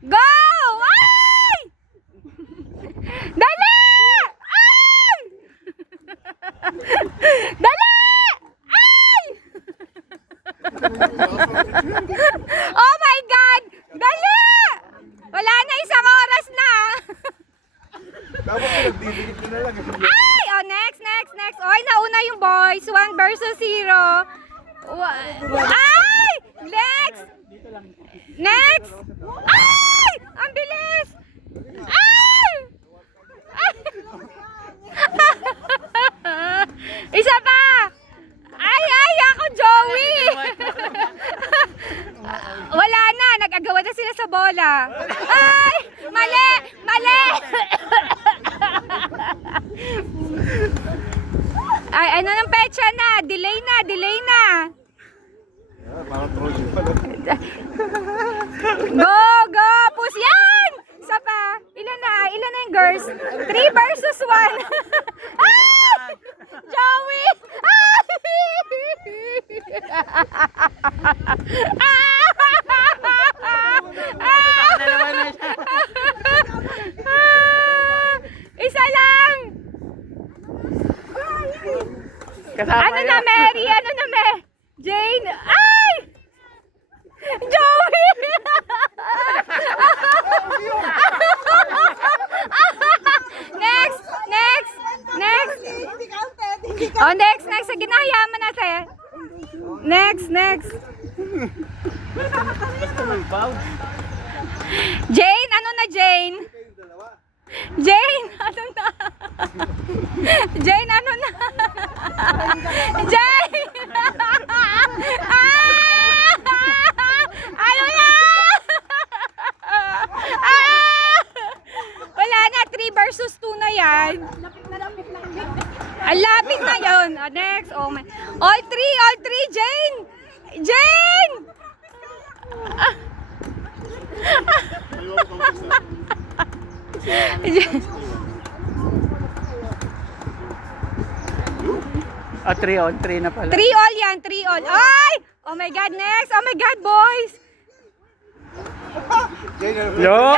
Go! Ay! Dali! Ay! Dali! Ay! Oh my God! Dali! Wala na, isang oras na. Dapat ko nagdidikit ko na lang. Ay! Oh, next. Oy, nauna yung boys. 1 versus 0. Ay! Next! Ay! Ang bilis! Ay! Ay! Isa pa! Ay! Ako, Joey! Wala na, nag-agawan na sila sa bola. Ay! Mali! Ay, ano ng petsa na? Delay na. Parang trolley pala. Go! Push yan! Isa pa. Ilan na yung girls? 3 versus 1. Ay! Joey! Isa lang! Ano na, Mary? Jane? Ay! Joey! Next! Oh, next! Ginahayaman natin. Next! Jane, ano na, Jane? Jane, ano na? Jane! Ano na? Wala na, 3 versus 2 na yan. Ang lapit na yun. Next. Oh my. All three, Jane! Ah, 3 on 3 na pala. 3 all yan, 3 all. Ay! Oh my God, next. Oh my God, boys. Jane, Yo!